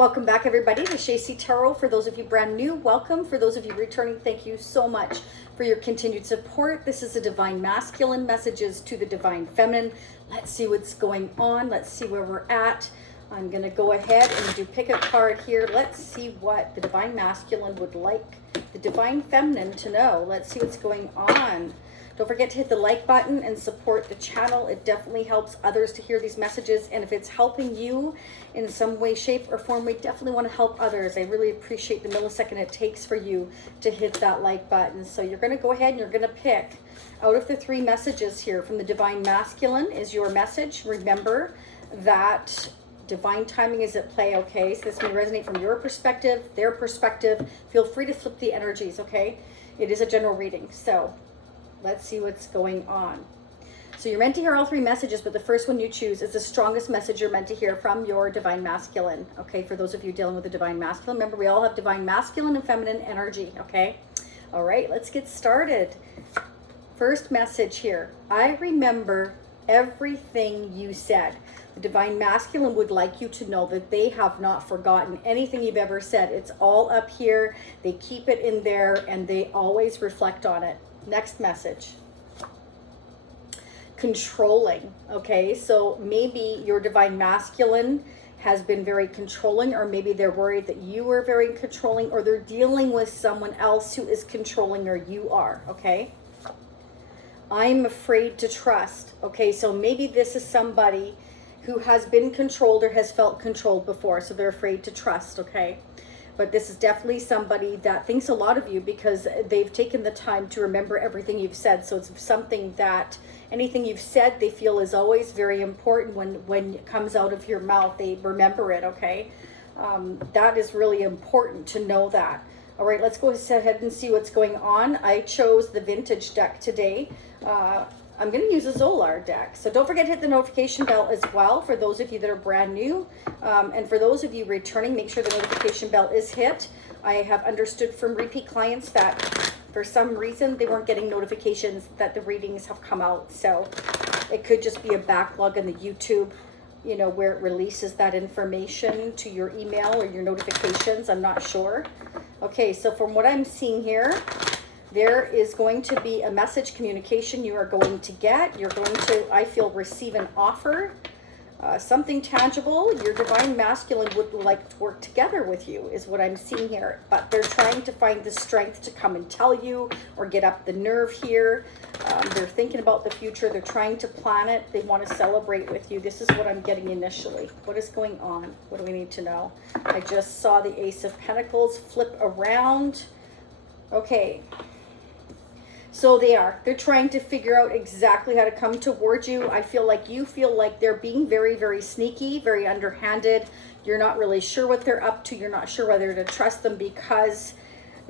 Welcome back, everybody, to Shacey Tarot. For those of you brand new, welcome. For those of you returning, thank you so much for your continued support. This is a Divine Masculine, messages to the Divine Feminine. Let's see what's going on. Let's see where we're at. I'm going to go ahead and do pick a card here. Let's see what the Divine Masculine would like the Divine Feminine to know. Let's see what's going on. Don't forget to hit the like button and support the channel. It definitely helps others to hear these messages. And if it's helping you in some way, shape, or form, we definitely want to help others. I really appreciate the millisecond it takes for you to hit that like button. So you're going to go ahead and you're going to pick out of the 3 messages here from the Divine Masculine is your message. Remember that divine timing is at play, okay? So this may resonate from your perspective, their perspective. Feel free to flip the energies, okay? It is a general reading. So let's see what's going on. So you're meant to hear all 3 messages, but the first one you choose is the strongest message you're meant to hear from your Divine Masculine. Okay, for those of you dealing with the Divine Masculine, remember we all have Divine Masculine and Feminine energy, okay? All right, let's get started. First message here. I remember everything you said. The Divine Masculine would like you to know that they have not forgotten anything you've ever said. It's all up here. They keep it in there and they always reflect on it. Next message. Controlling. Okay, so maybe your Divine Masculine has been very controlling, or maybe they're worried that you were very controlling, or they're dealing with someone else who is controlling, or you are. Okay, I'm afraid to trust. Okay, so maybe this is somebody who has been controlled or has felt controlled before, so they're afraid to trust. Okay, but this is definitely somebody that thinks a lot of you because they've taken the time to remember everything you've said. So it's something that anything you've said, they feel is always very important. When it comes out of your mouth, they remember it, okay? That is really important to know that. All right, let's go ahead and see what's going on. I chose the vintage deck today. I'm going to use a Zolar deck. So don't forget to hit the notification bell as well for those of you that are brand new. And for those of you returning, make sure the notification bell is hit. I have understood from repeat clients that for some reason they weren't getting notifications that the readings have come out. So it could just be a backlog in the YouTube, you know, where it releases that information to your email or your notifications. I'm not sure. Okay, so from what I'm seeing here, there is going to be a message communication you are going to get. You're going to, I feel, receive an offer, something tangible. Your Divine Masculine would like to work together with you is what I'm seeing here. But they're trying to find the strength to come and tell you or get up the nerve here. They're thinking about the future. They're trying to plan it. They want to celebrate with you. This is what I'm getting initially. What is going on? What do we need to know? I just saw the Ace of Pentacles flip around. Okay. So they're trying to figure out exactly how to come towards you. I feel like you feel like they're being very, very sneaky, very underhanded. You're not really sure what they're up to. You're not sure whether to trust them because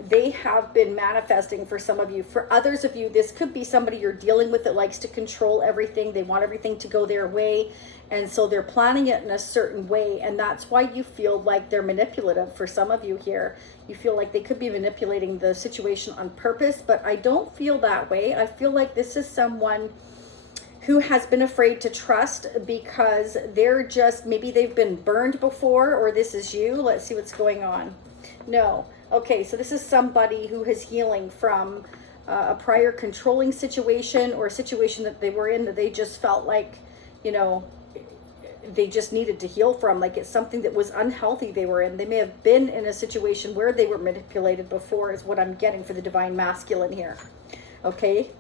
they have been manifesting for some of you. For others of you, this could be somebody you're dealing with that likes to control everything. They want everything to go their way. And so they're planning it in a certain way. And that's why you feel like they're manipulative for some of you here. You feel like they could be manipulating the situation on purpose, but I don't feel that way. I feel like this is someone who has been afraid to trust because they're just, maybe they've been burned before, or this is you. Let's see what's going on. No. Okay, so this is somebody who is healing from a prior controlling situation or a situation that they were in that they just felt like, you know, they just needed to heal from. Like it's something that was unhealthy they were in. They may have been in a situation where they were manipulated before is what I'm getting for the Divine Masculine here. Okay,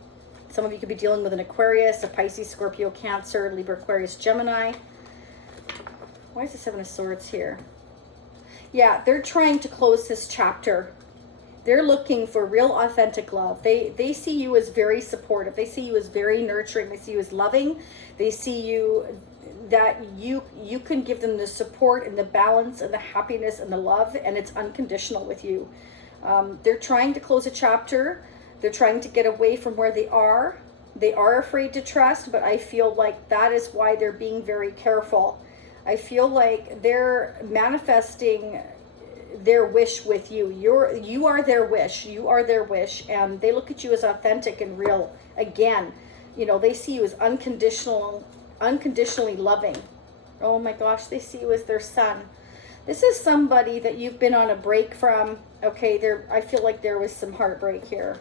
some of you could be dealing with an Aquarius, a Pisces, Scorpio, Cancer, Libra, Aquarius, Gemini. Why is the 7 of Swords here? Yeah, they're trying to close this chapter. They're looking for real authentic love. They see you as very supportive. They see you as very nurturing. They see you as loving. They see you that you can give them the support and the balance and the happiness and the love, and it's unconditional with you. They're trying to close a chapter. They're trying to get away from where they are. They are afraid to trust, but I feel like that is why they're being very careful. I feel like they're manifesting their wish with you. You are their wish. You are their wish, and they look at you as authentic and real. Again, you know, they see you as unconditionally loving. Oh my gosh, they see you as their sun. This is somebody that you've been on a break from. Okay, I feel like there was some heartbreak here.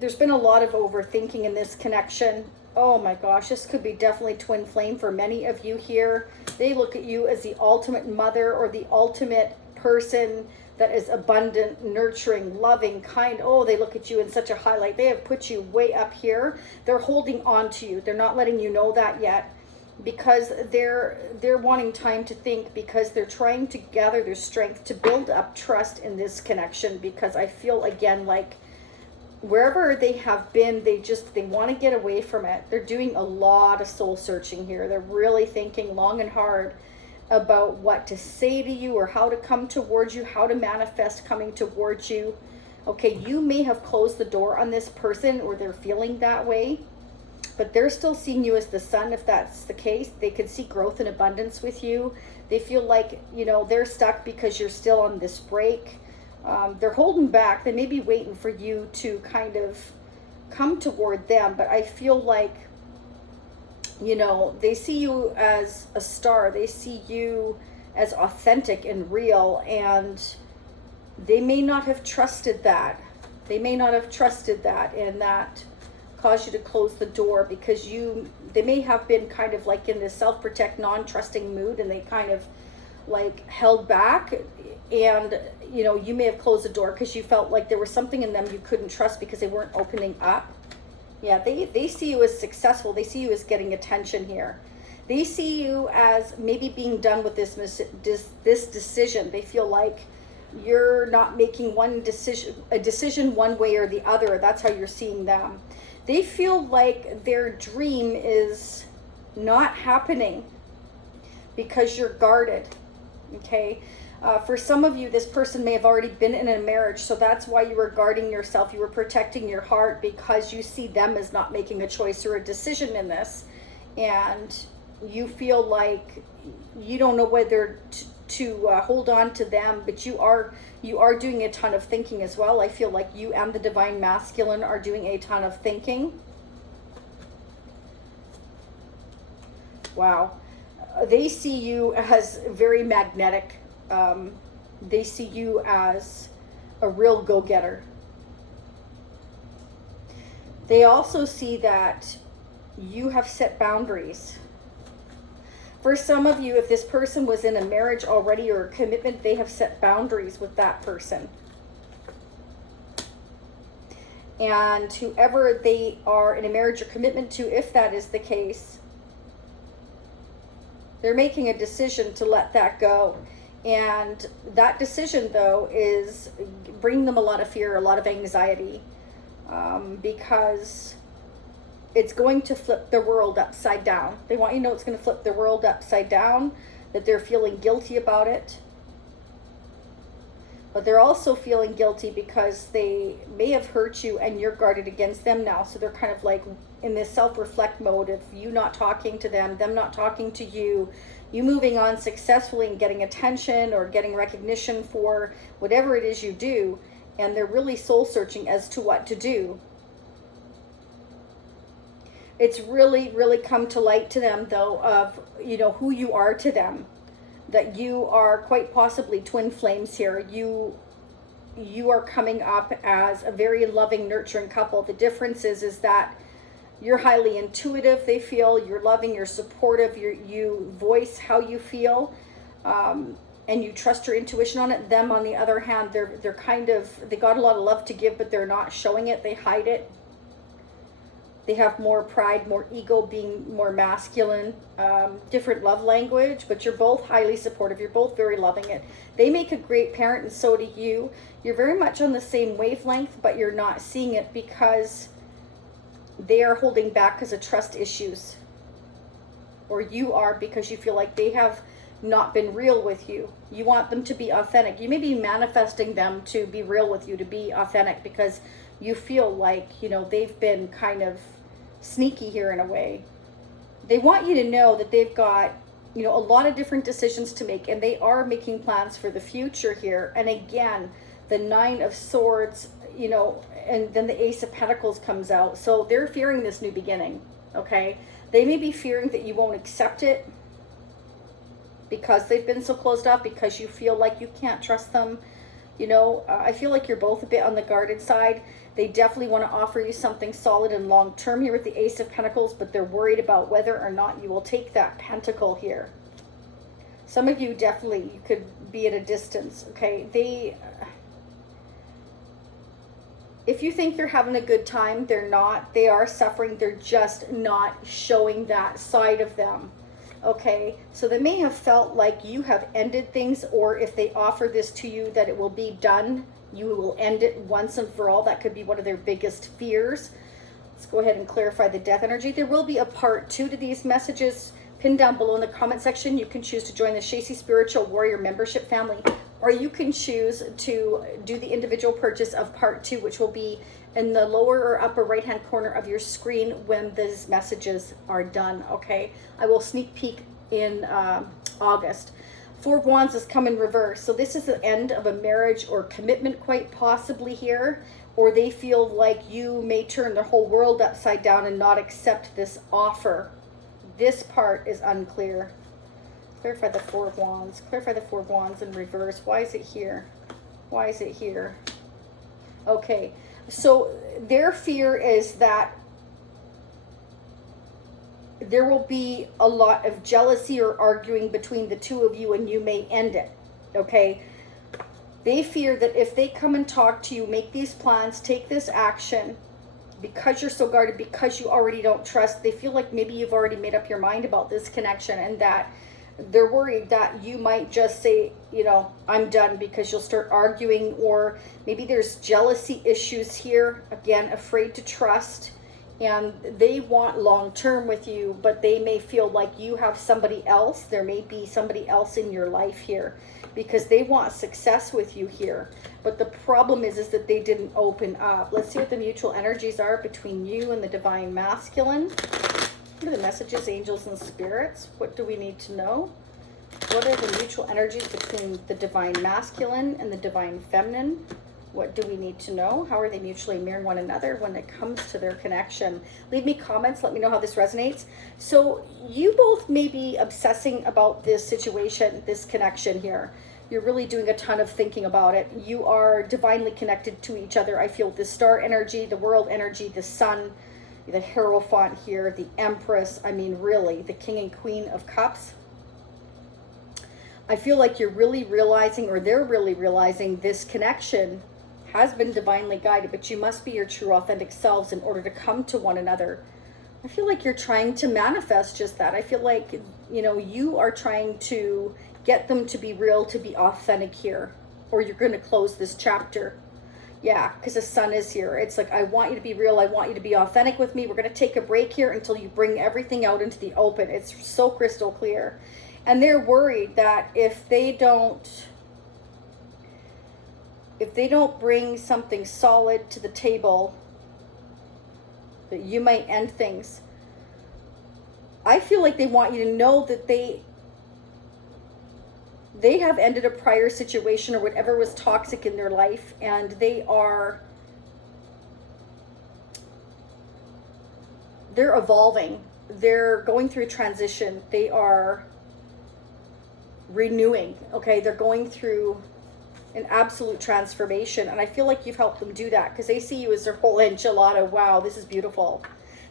There's been a lot of overthinking in this connection. Oh my gosh, this could be definitely twin flame for many of you here. They look at you as the ultimate mother or the ultimate person that is abundant, nurturing, loving, kind. Oh, they look at you in such a highlight. They have put you way up here. They're holding on to you. They're not letting you know that yet, because they're wanting time to think, because they're trying to gather their strength to build up trust in this connection. Because I feel again like wherever they have been, they want to get away from it. They're doing a lot of soul searching here. They're really thinking long and hard about what to say to you or how to come towards you, how to manifest coming towards you. Okay, you may have closed the door on this person, or they're feeling that way, but they're still seeing you as the sun. If that's the case, they could see growth and abundance with you. They feel like, you know, they're stuck because you're still on this break. They're holding back. They may be waiting for you to kind of come toward them, but I feel like, you know, they see you as a star. They see you as authentic and real, and they may not have trusted that. They may not have trusted that, and that caused you to close the door, because they may have been kind of like in this self-protect, non-trusting mood, and they kind of like held back. And, you know, you may have closed the door because you felt like there was something in them you couldn't trust because they weren't opening up. Yeah, they see you as successful. They see you as getting attention here. They see you as maybe being done with this decision. They feel like you're not making a decision one way or the other. That's how you're seeing them. They feel like their dream is not happening because you're guarded. Okay. For some of you, this person may have already been in a marriage, so that's why you were guarding yourself. You were protecting your heart because you see them as not making a choice or a decision in this, and you feel like you don't know whether to hold on to them, but you are doing a ton of thinking as well. I feel like you and the divine masculine are doing a ton of thinking. Wow. They see you as very magnetic. They see you as a real go-getter. They also see that you have set boundaries. For some of you, if this person was in a marriage already or a commitment, they have set boundaries with that person. And whoever they are in a marriage or commitment to, if that is the case, they're making a decision to let that go. And that decision, though, is bringing them a lot of fear, a lot of anxiety, because it's going to flip the world upside down. They want you to know it's going to flip the world upside down, that they're feeling guilty about it. But they're also feeling guilty because they may have hurt you and you're guarded against them now. So they're kind of like in this self-reflect mode of you not talking to them not talking to you, you moving on successfully and getting attention or getting recognition for whatever it is you do. And they're really soul searching as to what to do. It's really, really come to light to them, though, of, you know, who you are to them. That you are quite possibly twin flames here. You are coming up as a very loving, nurturing couple. The difference is that you're highly intuitive, they feel. You're loving, you're supportive, you voice how you feel, and you trust your intuition on it. Them, on the other hand, they're kind of, they got a lot of love to give, but they're not showing it. They hide it. They have more pride, more ego, being more masculine, different love language, but you're both highly supportive. You're both very loving it. They make a great parent, and so do you. You're very much on the same wavelength, but you're not seeing it because they are holding back because of trust issues. Or you are, because you feel like they have not been real with you. You want them to be authentic. You may be manifesting them to be real with you, to be authentic, because you feel like, you know, they've been kind of sneaky here in a way. They want you to know that they've got, you know, a lot of different decisions to make, and they are making plans for the future here. And again, the 9 of Swords, you know, and then the Ace of Pentacles comes out. So they're fearing this new beginning, okay? They may be fearing that you won't accept it. because they've been so closed off, because you feel like you can't trust them. You know, I feel like you're both a bit on the guarded side. They definitely want to offer you something solid and long term here with the Ace of Pentacles, but they're worried about whether or not you will take that pentacle here. Some of you definitely, you could be at a distance, okay? If you think they're having a good time, they're not. They are suffering. They're just not showing that side of them. Okay, so they may have felt like you have ended things, or if they offer this to you that it will be done, you will end it once and for all. That could be one of their biggest fears. Let's go ahead and clarify the death energy. There will be a part 2 to these messages pinned down below in the comment section. You can choose to join the Shacy Spiritual Warrior membership family, or you can choose to do the individual purchase of part 2, which will be in the lower or upper right hand corner of your screen when these messages are done. Okay, I will sneak peek in August. 4 of Wands has come in reverse, so this is the end of a marriage or commitment, quite possibly here, or they feel like you may turn their whole world upside down and not accept this offer. This part is unclear. Clarify the 4 of Wands. Clarify the 4 of Wands in reverse. Why is it here? Why is it here? Okay, so their fear is that there will be a lot of jealousy or arguing between the two of you, and you may end it. Okay, they fear that if they come and talk to you, make these plans, take this action, because you're so guarded, because you already don't trust, they feel like maybe you've already made up your mind about this connection, and that they're worried that you might just say, you know, I'm done, because you'll start arguing, or maybe there's jealousy issues here. Again, afraid to trust, and they want long term with you, but they may feel like you have somebody else. There may be somebody else in your life here, because they want success with you here. But the problem is that they didn't open up. Let's see what the mutual energies are between you and the Divine Masculine. What are the messages, angels and spirits? What do we need to know? What are the mutual energies between the Divine Masculine and the Divine Feminine? What do we need to know? How are they mutually mirroring one another when it comes to their connection? Leave me comments. Let me know how this resonates. So you both may be obsessing about this situation, this connection here. You're really doing a ton of thinking about it. You are divinely connected to each other. I feel the star energy, the world energy, the sun, the Hierophant here, the Empress. I mean, really, the King and Queen of Cups. I feel like you're really realizing, or they're really realizing, this connection has been divinely guided, but you must be your true authentic selves in order to come to one another. I feel like you're trying to manifest just that. I feel like, you know, you are trying to get them to be real, to be authentic here, or you're going to close this chapter. Yeah, because the sun is here. It's like, I want you to be real. I want you to be authentic with me. We're going to take a break here until you bring everything out into the open. It's so crystal clear. And they're worried that if they don't bring something solid to the table, that you might end things. I feel like they want you to know that they have ended a prior situation or whatever was toxic in their life, and they're evolving. They're going through a transition. They are renewing. Okay, they're going through an absolute transformation, and I feel like you've helped them do that, because they see you as their whole enchilada. Wow, this is beautiful.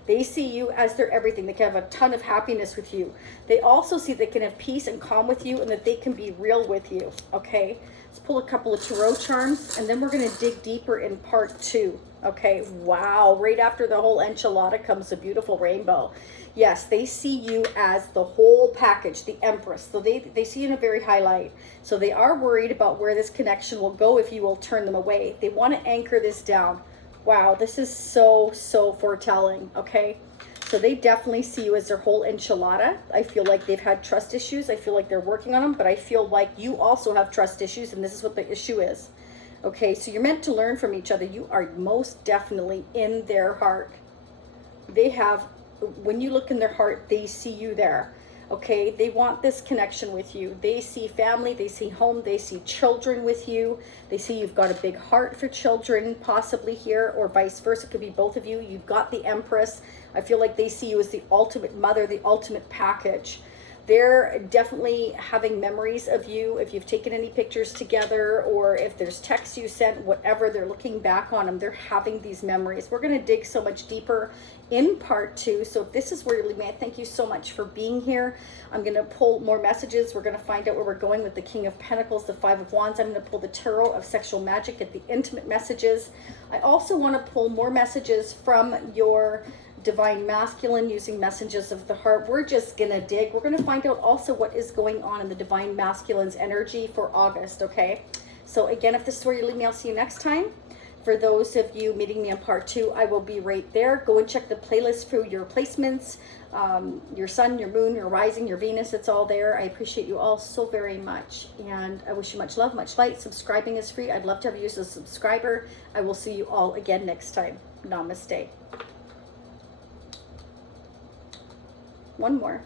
They see you as their everything. They can have a ton of happiness with you. They also see they can have peace and calm with you, and that they can be real with you. Okay, let's pull a couple of tarot charms, and then we're going to dig deeper in part 2. Okay, wow, right after the whole enchilada comes a beautiful rainbow. Yes, they see you as the whole package, the Empress. So they see you in a very high light. So they are worried about where this connection will go if you will turn them away. They want to anchor this down. Wow, this is so foretelling. Okay, so they definitely see you as their whole enchilada. I feel like they've had trust issues. I feel like they're working on them, but I feel like you also have trust issues, and this is what the issue is. Okay, so you're meant to learn from each other. You are most definitely in their heart. They have, when you look in their heart, they see you there. Okay, they want this connection with you. They see family, they see home, they see children with you. They see you've got a big heart for children, possibly here, or vice versa. It could be both of you. You've got the Empress. I feel like they see you as the ultimate mother, the ultimate package. they're definitely having memories of you. If you've taken any pictures together, or if there's texts you sent, whatever, they're looking back on them. They're having these memories. We're going to dig so much deeper in part 2. So if this is where you're leaving me, I thank you so much for being here. I'm going to pull more messages. We're going to find out where we're going with the King of Pentacles, the Five of Wands. I'm going to pull the Tarot of Sexual Magic, get the intimate messages. I also want to pull more messages from your Divine Masculine using Messages of the Heart. We're just going to dig. We're going to find out also what is going on in the Divine Masculine's energy for August, okay? So again, if this is where you leave me, I'll see you next time. For those of you meeting me on part 2, I will be right there. Go and check the playlist for your placements, your sun, your moon, your rising, your Venus. It's all there. I appreciate you all so very much. And I wish you much love, much light. Subscribing is free. I'd love to have you as a subscriber. I will see you all again next time. Namaste. One more.